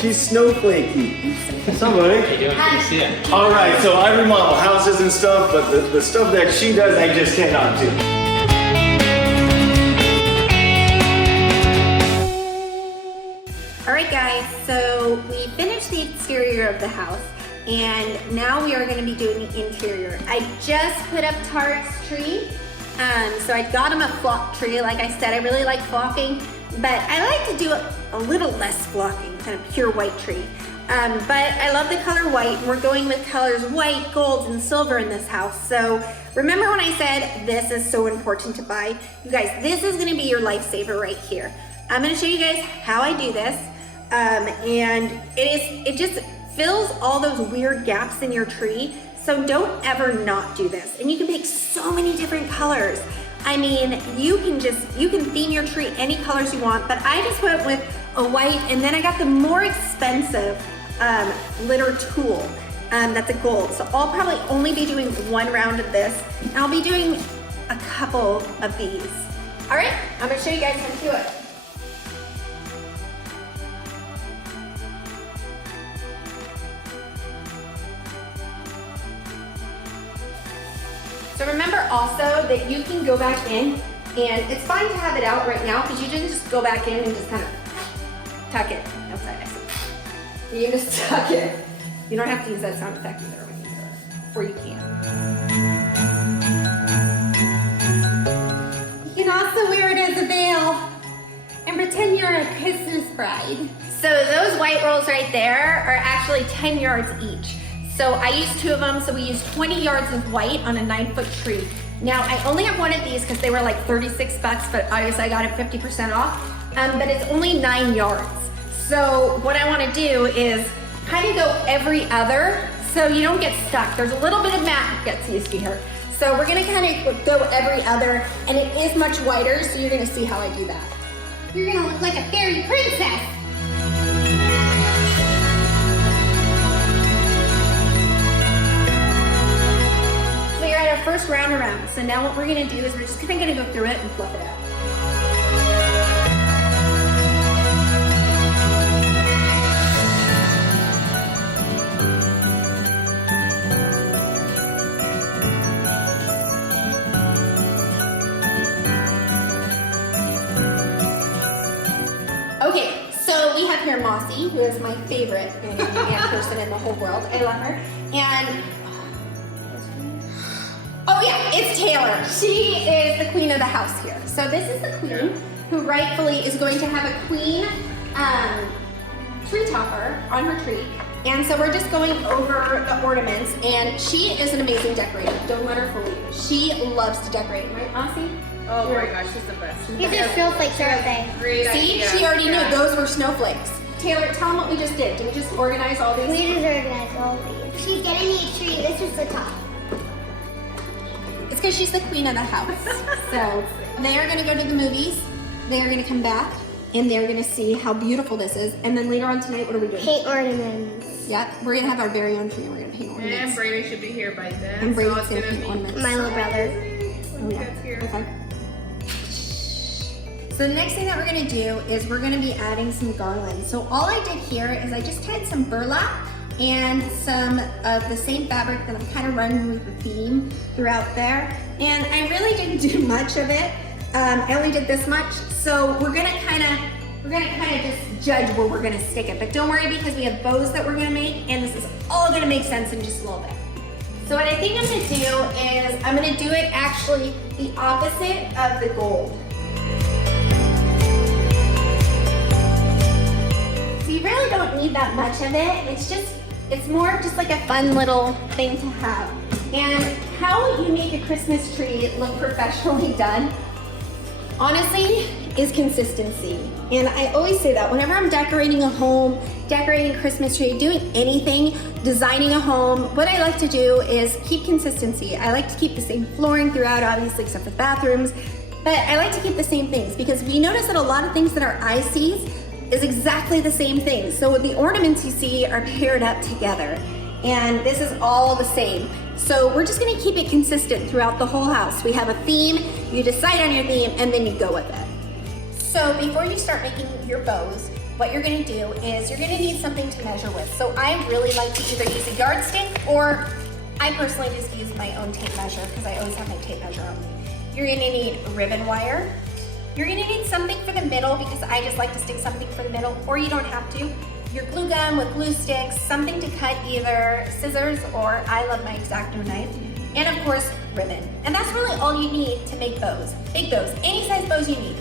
She's snowflakey. Somebody. How you doing? Good to see you. All right, so I remodel houses and stuff, but the stuff that she does, I just cannot do. All right, guys, so we finished the exterior of the house, and now we are going to be doing the interior. I just put up Tarek's tree. So I got him a flock tree. Like I said, I really like flocking, but I like to do a little less flocking, kind of pure white tree. But I love the color white, and we're going with colors white, gold, and silver in this house. So remember when I said this is so important to buy? You guys, this is gonna be your lifesaver right here. I'm gonna show you guys how I do this. And it just fills all those weird gaps in your tree. So don't ever not do this. And you can pick so many different colors. I mean, you can theme your tree any colors you want, but I just went with a white, and then I got the more expensive litter tool that's a gold. So I'll probably only be doing one round of this, and I'll be doing a couple of these. All right, I'm gonna show you guys how to do it. So remember also that you can go back in, and it's fine to have it out right now because you didn't just go back in and just kind of tuck it outside. You can just tuck it. You don't have to use that sound effect either when you do it, or you can. You can also wear it as a veil and pretend you're a Christmas bride. So those white rolls right there are actually 10 yards each. So I used 2 of them, so we used 20 yards of white on a 9-foot tree. Now I only have one of these because they were like 36 bucks, but obviously I got it 50% off. But it's only 9 yards. So what I want to do is kind of go every other, so you don't get stuck. There's a little bit of mat gets used to here. So we're gonna kind of go every other, and it is much whiter, so you're gonna see how I do that. You're gonna look like a fairy princess. Our first round around. So now what we're gonna do is we're just gonna go through it and fluff it out. Okay, so we have here Mossy, who is my favorite ant person in the whole world. I love her. And oh yeah, it's Taylor. She is the queen of the house here. So this is the queen who rightfully is going to have a queen tree topper on her tree. And so we're just going over the ornaments, and she is an amazing decorator. Don't let her fool you. She loves to decorate, right, Mossy? Oh my gosh, she's the best. These are snowflakes, aren't they? Great See, idea. she already knew those were snowflakes. Taylor, tell them what we just did. Did we just organize all these? We just organized all these. If she's getting me a tree, this is the top. It's because she's the queen of the house. So they are going to go to the movies. They are going to come back, and they're going to see how beautiful this is. And then later on tonight, what are we doing? Paint ornaments. Yep, we're going to have our very own tree, and we're going to paint ornaments. And Brady should be here by then. And Brady's so it's going to gonna paint be ornaments. My little brother. Oh, yeah. That's here. Okay. So the next thing that we're going to do is we're going to be adding some garlands. So all I did here is I just tied some burlap and some of the same fabric that I'm kind of running with the theme throughout there. And I really didn't do much of it. I only did this much. So we're gonna kind of just judge where we're gonna stick it. But don't worry, because we have bows that we're gonna make, and this is all gonna make sense in just a little bit. So what I think I'm gonna do is I'm gonna do it actually the opposite of the gold. So you really don't need that much of it. It's more of just like a fun little thing to have. And how you make a Christmas tree look professionally done, honestly, is consistency. And I always say that whenever I'm decorating a home, decorating a Christmas tree, doing anything, designing a home, what I like to do is keep consistency. I like to keep the same flooring throughout, obviously, except for bathrooms, but I like to keep the same things because we notice that a lot of things that our eye sees is exactly the same thing. So the ornaments you see are paired up together, and this is all the same. So we're just gonna keep it consistent throughout the whole house. We have a theme, you decide on your theme, and then you go with it. So before you start making your bows, what you're gonna do is you're gonna need something to measure with. So I really like to either use a yardstick, or I personally just use my own tape measure because I always have my tape measure on me. You're gonna need ribbon wire. You're gonna need something for the middle because I just like to stick something for the middle, or you don't have to. Your glue gun with glue sticks, something to cut, either scissors or I love my X-Acto knife, and of course ribbon. And that's really all you need to make bows, big bows, any size bows you need.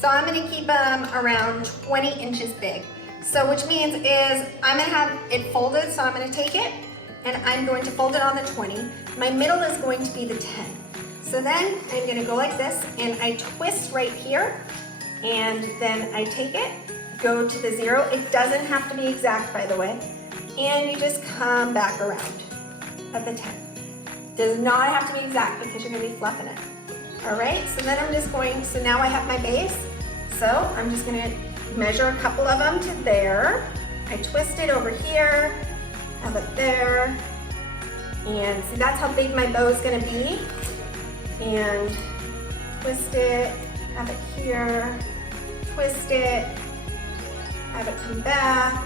So I'm gonna keep them around 20 inches big. So which means is I'm gonna have it folded, so I'm gonna take it and I'm going to fold it on the 20. My middle is going to be the 10. So then I'm gonna go like this and I twist right here, and then I take it, go to the 0. It doesn't have to be exact, by the way. And you just come back around at the 10. Does not have to be exact because you're gonna be fluffing it. All right, so then I'm just going, so now I have my base. So I'm just gonna measure a couple of them to there. I twist it over here, have it there. And see, that's how big my bow is gonna be. And twist it, have it here, twist it, have it come back.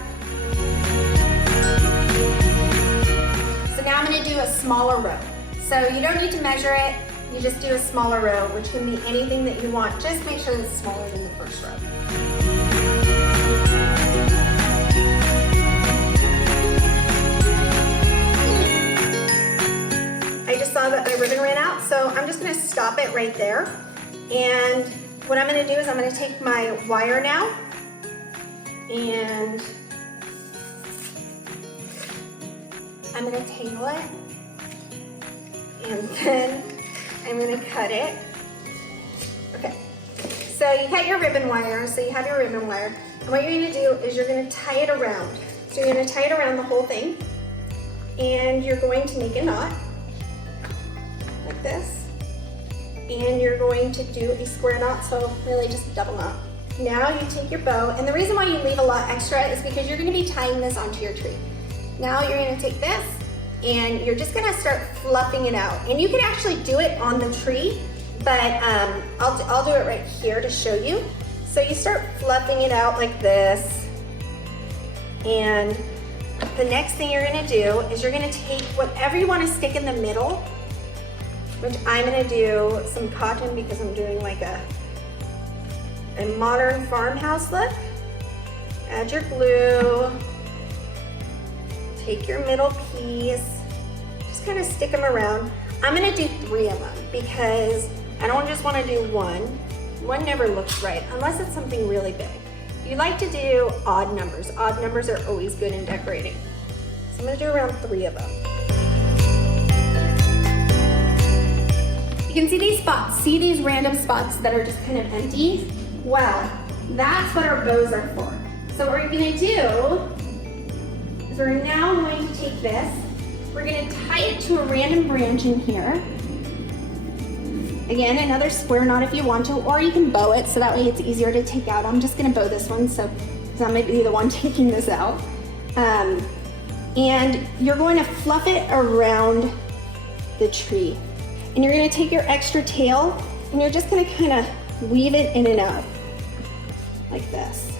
So now I'm gonna do a smaller row. So you don't need to measure it, you just do a smaller row, which can be anything that you want. Just make sure it's smaller than the first row. I just saw that my ribbon ran out, so I'm just gonna stop it right there. And what I'm gonna do is I'm gonna take my wire now, and I'm gonna tangle it, and then I'm gonna cut it. Okay, so you cut your ribbon wire, so you have your ribbon wire, and what you're gonna do is you're gonna tie it around. So you're gonna tie it around the whole thing, and you're going to make a knot, like this, and you're going to do a square knot, so really just a double knot. Now you take your bow, and the reason why you leave a lot extra is because you're gonna be tying this onto your tree. Now you're gonna take this, and you're just gonna start fluffing it out. And you can actually do it on the tree, but I'll do it right here to show you. So you start fluffing it out like this, and the next thing you're gonna do is you're gonna take whatever you wanna stick in the middle, which I'm gonna do some cotton because I'm doing like a modern farmhouse look. Add your glue, take your middle piece, just kind of stick them around. I'm gonna do 3 of them because I don't just wanna do one. One never looks right unless it's something really big. You like to do odd numbers. Odd numbers are always good in decorating. So I'm gonna do around 3 of them. You can see these spots, see these random spots that are just kind of empty? Well, that's what our bows are for. So what we're gonna do is we're now going to take this, we're gonna tie it to a random branch in here. Again, another square knot if you want to, or you can bow it so that way it's easier to take out. I'm just gonna bow this one, so I might be the one taking this out. And you're going to fluff it around the tree. And you're gonna take your extra tail and you're just gonna kind of weave it in and out like this.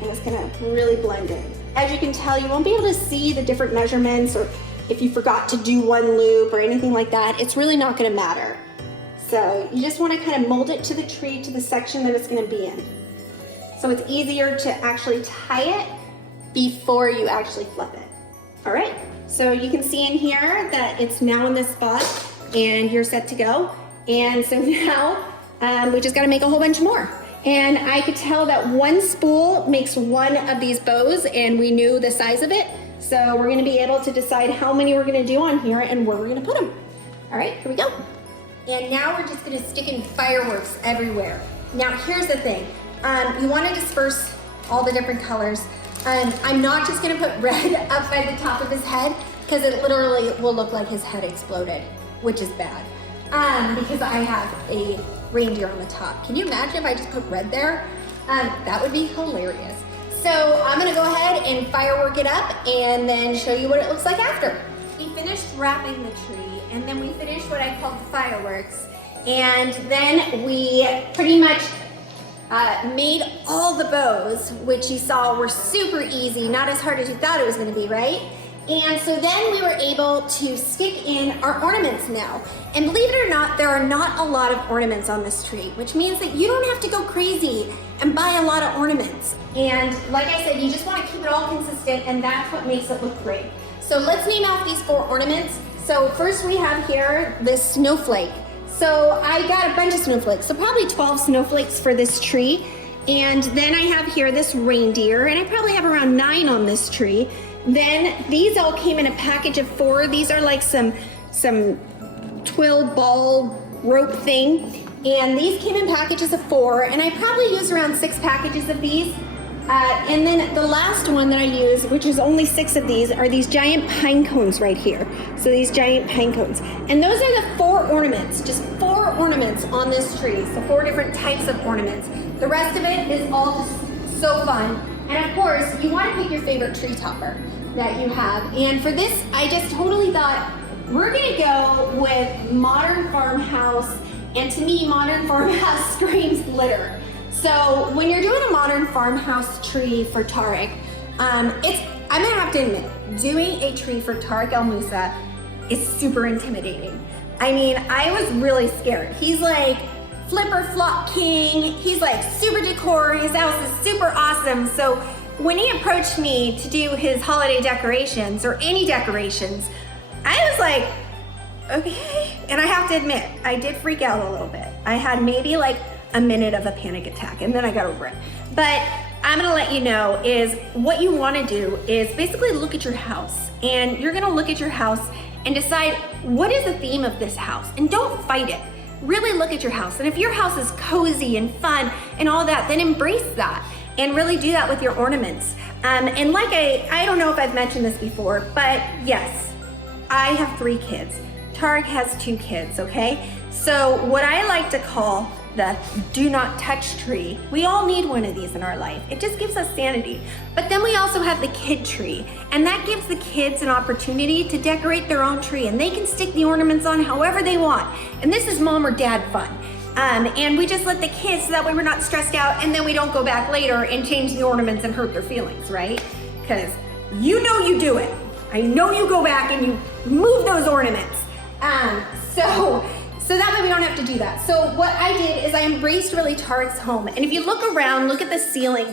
And it's gonna really blend in. As you can tell, you won't be able to see the different measurements, or if you forgot to do one loop or anything like that, it's really not gonna matter. So you just wanna kind of mold it to the tree, to the section that it's gonna be in. So it's easier to actually tie it before you actually fluff it. All right, so you can see in here that it's now in this spot and you're set to go. And so now we just gotta make a whole bunch more. And I could tell that one spool makes one of these bows, and we knew the size of it. So we're gonna be able to decide how many we're gonna do on here and where we're gonna put them. All right, here we go. And now we're just gonna stick in fireworks everywhere. Now here's the thing. You wanna disperse all the different colors. I'm not just gonna put red up by the top of his head because it literally will look like his head exploded, which is bad. Because I have a reindeer on the top. Can you imagine if I just put red there? That would be hilarious. So I'm gonna go ahead and firework it up and then show you what it looks like after. We finished wrapping the tree and then we finished what I call fireworks. And then we pretty much made all the bows, which you saw were super easy, not as hard as you thought it was gonna be, right? And so then we were able to stick in our ornaments now. And believe it or not, there are not a lot of ornaments on this tree, which means that you don't have to go crazy and buy a lot of ornaments. And like I said, you just wanna keep it all consistent, and that's what makes it look great. So let's name off these 4 ornaments. So first we have here this snowflake. So I got a bunch of snowflakes, so probably 12 snowflakes for this tree. And then I have here this reindeer, and I probably have around 9 on this tree. Then these all came in a package of 4. These are like some twill ball rope thing. And these came in packages of 4, and I probably used around 6 packages of these. And then the last one that I use, which is only 6 of these, are these giant pine cones right here. So these giant pine cones. And those are the 4 ornaments, just 4 ornaments on this tree. So 4 different types of ornaments. The rest of it is all just so fun. And of course, you want to pick your favorite tree topper that you have. And for this, I just totally thought, we're gonna go with modern farmhouse. And to me, modern farmhouse screams glitter. So when you're doing a modern farmhouse tree for Tarek, I'm gonna have to admit, doing a tree for Tarek El Moussa is super intimidating. I mean, I was really scared. He's like flipper flop king. He's like super decor. His house is super awesome. So when he approached me to do his holiday decorations or any decorations, I was like, okay. And I have to admit, I did freak out a little bit. I had maybe like a minute of a panic attack, and then I got over it. But I'm gonna let you know is what you wanna do is basically look at your house, and you're gonna look at your house and decide what is the theme of this house, and don't fight it. Really look at your house, and if your house is cozy and fun and all that, then embrace that and really do that with your ornaments. And like I don't know if I've mentioned this before, but yes, I have 3 kids. Tarek has 2 kids, okay? So what I like to call the do not touch tree. We all need one of these in our life. It just gives us sanity. But then we also have the kid tree, and that gives the kids an opportunity to decorate their own tree, and they can stick the ornaments on however they want. And this is mom or dad fun. And we just let the kids, so that way we're not stressed out, and then we don't go back later and change the ornaments and hurt their feelings, right? Because you know you do it. I know you go back and you move those ornaments. So that way we don't have to do that. So what I did is I embraced really Tarek's home. And if you look around, look at the ceiling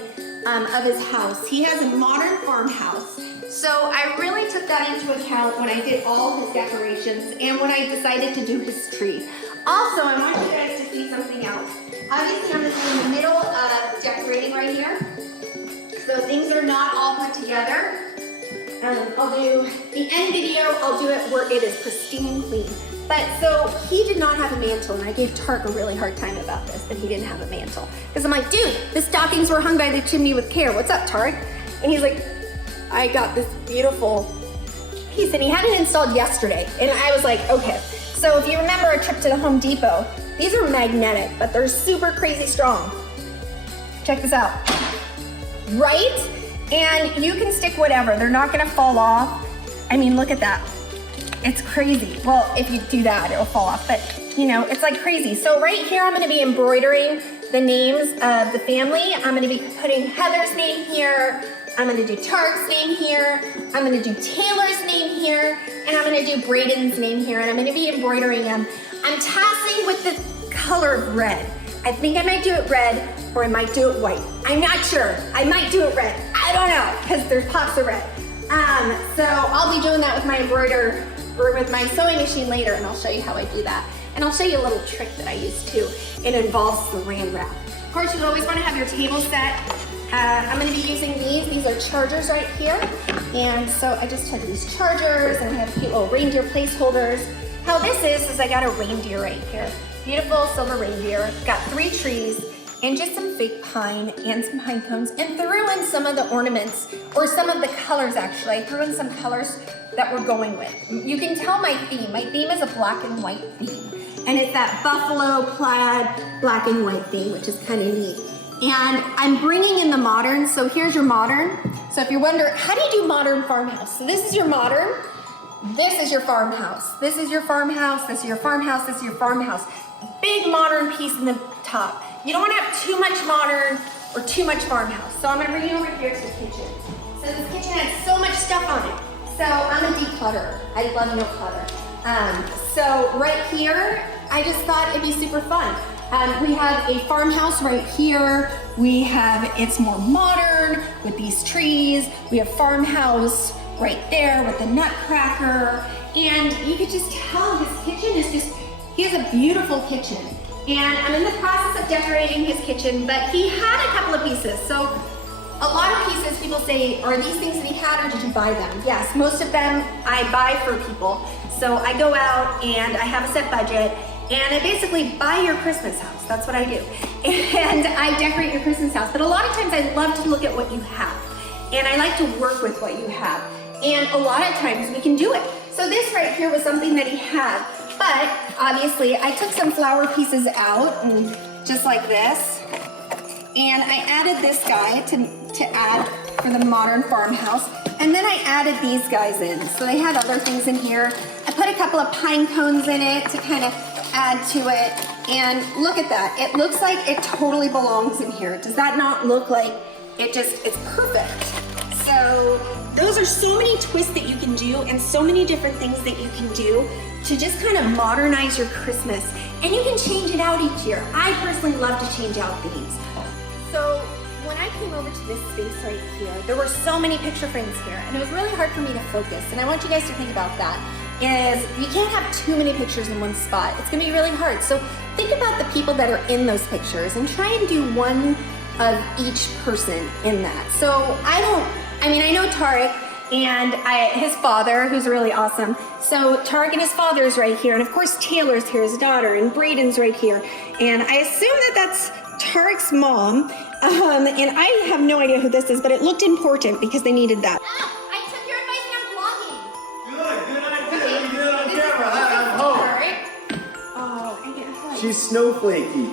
of his house. He has a modern farmhouse. So I really took that into account when I did all his decorations and when I decided to do his tree. Also, I want you guys to see something else. Obviously, I'm just in the middle of decorating right here. So things are not all put together. I'll do the end video, I'll do it where it is pristine clean. But so he did not have a mantle, and I gave Tarek a really hard time about this, that he didn't have a mantle. Because I'm like, dude, the stockings were hung by the chimney with care. What's up, Tarek? And he's like, I got this beautiful piece, and he had it installed yesterday. And I was like, okay. So if you remember our trip to the Home Depot, these are magnetic, but they're super crazy strong. Check this out. Right? And you can stick whatever. They're not gonna fall off. I mean, look at that. It's crazy. Well, if you do that, it'll fall off, but you know, it's like crazy. So right here, I'm gonna be embroidering the names of the family. I'm gonna be putting Heather's name here. I'm gonna do Tarek's name here. I'm gonna do Taylor's name here. And I'm gonna do Braden's name here. And I'm gonna be embroidering them. I'm tassing with the color of red. I think I might do it red, or I might do it white. I'm not sure. I might do it red. I don't know, because there's pops of red. So I'll be doing that with my embroider, or with my sewing machine later, and I'll show you how I do that. And I'll show you a little trick that I use too. It involves saran wrap. Of course, you always want to have your table set. I'm going to be using these. These are chargers right here. And so I just took these chargers, and I have cute little reindeer placeholders. How this is I got a reindeer right here. Beautiful silver reindeer. Got 3 trees, and just some fake pine and some pine cones, and threw in some of the ornaments, or some of the colors actually. I threw in some colors that we're going with. You can tell my theme. My theme is a black and white theme. And it's that buffalo plaid black and white theme, which is kind of neat. And I'm bringing in the modern, so here's your modern. So if you wonder, how do you do modern farmhouse? So this is your modern, this is your farmhouse. This is your farmhouse, this is your farmhouse, this is your farmhouse. big modern piece in the top. You don't want to have too much modern or too much farmhouse. So I'm gonna bring you over here to the kitchen. So this kitchen has so much stuff on it. So I'm a declutterer. I love no clutter. So right here, I just thought it'd be super fun. We have a farmhouse right here. It's more modern with these trees. We have farmhouse right there with the nutcracker. And you could just tell his kitchen is just, he has a beautiful kitchen. And I'm in the process of decorating his kitchen, but he had a couple of pieces. So a lot of pieces, people say, are these things that he had or did you buy them? Yes, most of them I buy for people. So I go out and I have a set budget and I basically buy your Christmas house. That's what I do. And I decorate your Christmas house. But a lot of times I love to look at what you have. And I like to work with what you have. And a lot of times we can do it. So this right here was something that he had. But obviously I took some flower pieces out, and just like this. And I added this guy to add for the modern farmhouse. And then I added these guys in. So they had other things in here. I put a couple of pine cones in it to kind of add to it. And look at that. It looks like it totally belongs in here. Does that not look like it's perfect? So those are so many twists that you can do and so many different things that you can do to just kind of modernize your Christmas. And you can change it out each year. I personally love to change out themes. So when I came over to this space right here, there were so many picture frames here, and it was really hard for me to focus. And I want you guys to think about that, is you can't have too many pictures in one spot. It's gonna be really hard. So think about the people that are in those pictures and try and do one of each person in that. So I know Tarek and his father, who's really awesome. So Tarek and his father is right here, and of course Taylor's here, his daughter, and Braden's right here. And I assume that that's Tarek's mom, and I have no idea who this is, but it looked important because they needed that. I took your advice and I'm vlogging. Good idea. We did it on camera. I'm home. Oh, She's snowflakey.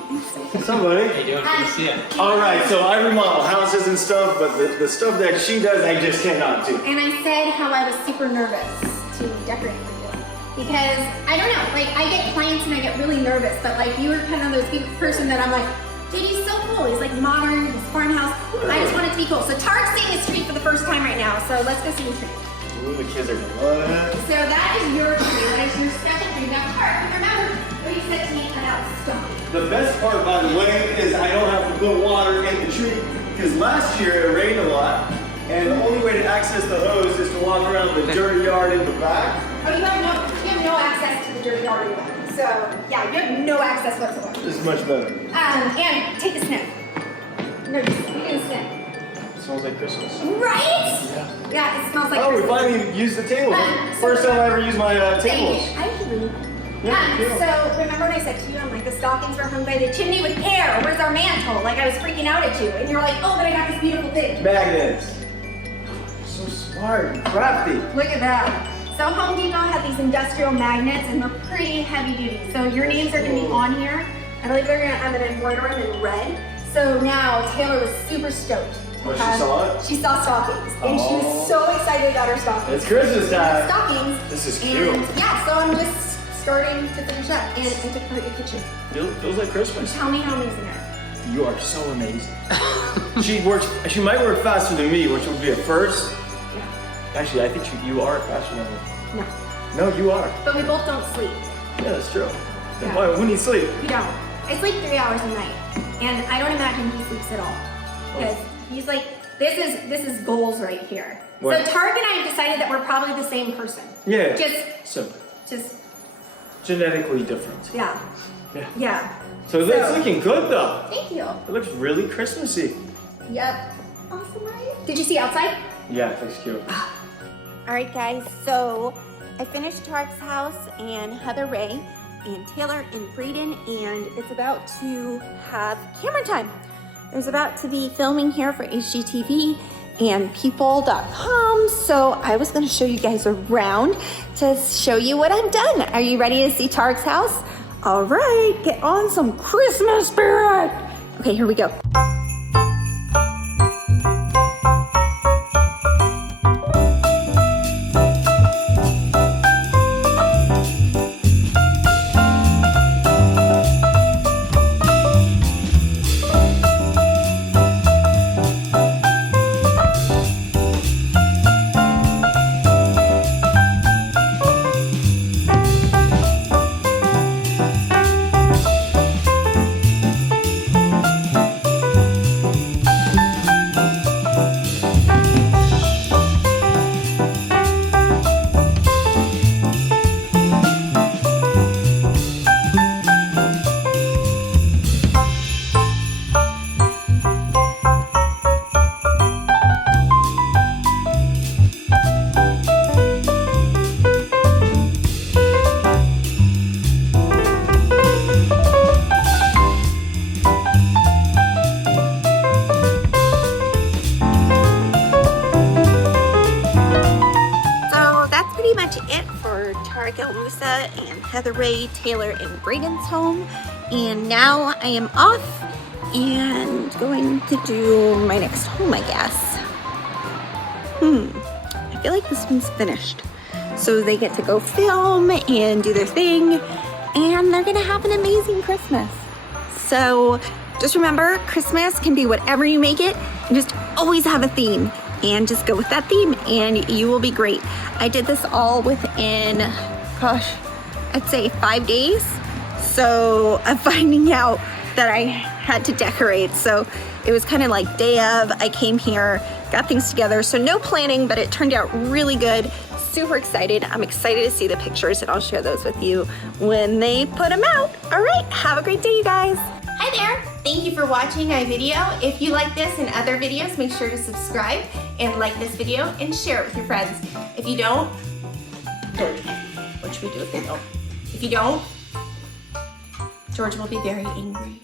Somebody. How you doing? Good to see you. All right, so I remodel houses and stuff, but the stuff that she does, I just cannot do. and I said how I was super nervous to decorate for you. Because, I don't know, like I get clients and I get really nervous, but like you were kind of those person that I'm like, dude, he's so cool. He's like modern, he's farmhouse. I just want it to be cool. So Tarek's seeing his tree for the first time right now, so let's go see the tree. Ooh, the kids are gonna love it. So that is your tree, that is your special tree. Now Tarek, remember what you said to me about stone. The best part, by the way, is I don't have to put water in the tree, because last year it rained a lot, and the only way to access the hose is to walk around the dirty yard in the back. Oh, you have no access to the dirty yard in the back. So yeah, you have no access whatsoever. This is much better. And take a sniff. No, you didn't sniff. It smells like Christmas. Right? Yeah. Yeah, it smells like Oh, we Christmas. finally used the table. So First time I ever used my tables. Thank you. I can. Yeah, yeah. So remember when I said to you, I'm like, the stockings were hung by the chimney with care. Where's our mantle? Like I was freaking out at you, and you're like, oh, but I got this beautiful thing. Magnets. You're so smart and crafty. Look at that. So Home Depot had these industrial magnets, and they're pretty heavy duty. So your names are gonna be on here. I believe I'm gonna embroider them in red. So now Taylor was super stoked. Oh, she saw it? She saw stockings, and she was so excited about her stockings. It's Christmas time. Stockings. This is And cute. yeah, so I'm just starting to finish up and to put your kitchen. Feels like Christmas. Tell me how amazing I am. You are so amazing. She might work faster than me, which would be a first. Yeah. Actually, I think you are faster than me. No. No, you are. But we both don't sleep. Yeah, that's true. Yeah. Why? Who needs sleep? We don't. I sleep 3 hours a night. And I don't imagine he sleeps at all. Because he's like, this is goals right here. What? So Tarek and I have decided that we're probably the same person. Yeah. Just Genetically different. yeah. Yeah. Yeah. So it's looking good though. Thank you. It looks really Christmassy. Yep. Awesome, right? Did you see outside? Yeah, it looks cute. All right, guys, so I finished Tarek's house and Heather Ray and Taylor and Braden, and it's about to have camera time. There's about to be filming here for HGTV and People.com, so I was gonna show you guys around to show you what I've done. Are you ready to see Tarek's house? All right, get on some Christmas spirit. Okay, here we go. Moussa and Heather Ray, Taylor, and Braden's home. And now I am off and going to do my next home, I guess. I feel like this one's finished. So they get to go film and do their thing, and they're gonna have an amazing Christmas. So just remember, Christmas can be whatever you make it, and just always have a theme, and just go with that theme, and you will be great. I did this all within, gosh, I'd say 5 days. So I'm finding out that I had to decorate. So it was kind of like day of, I came here, got things together. So no planning, but it turned out really good. Super excited. I'm excited to see the pictures, and I'll share those with you when they put them out. All right, have a great day, you guys. Hi there. Thank you for watching my video. If you like this and other videos, make sure to subscribe and like this video and share it with your friends. If you don't, what should we do if they don't? If you don't, George will be very angry.